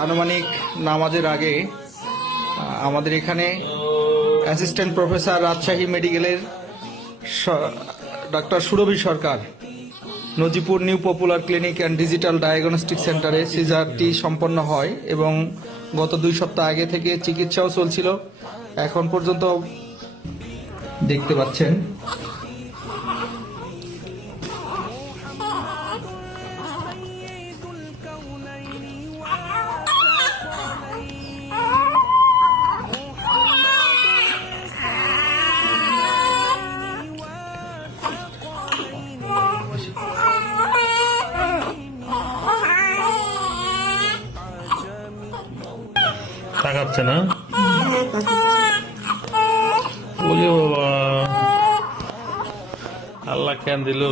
আনুমানিক নামাজের আগে আমাদের এখানে অ্যাসিস্ট্যান্ট প্রফেসর রাজশাহী মেডিকেলের doctor Surabhi Sarkar Najipur new popular clinic and digital diagnostic সেন্টারে সিজারটি সম্পন্ন হয় এবং গত 2 সপ্তাহ আগে থেকে চিকিৎসাও চলছিল। এখন পর্যন্ত দেখতে পাচ্ছেন তাকাচ্ছে না? ওরে বাবা, আল্লাহ কেন দিল?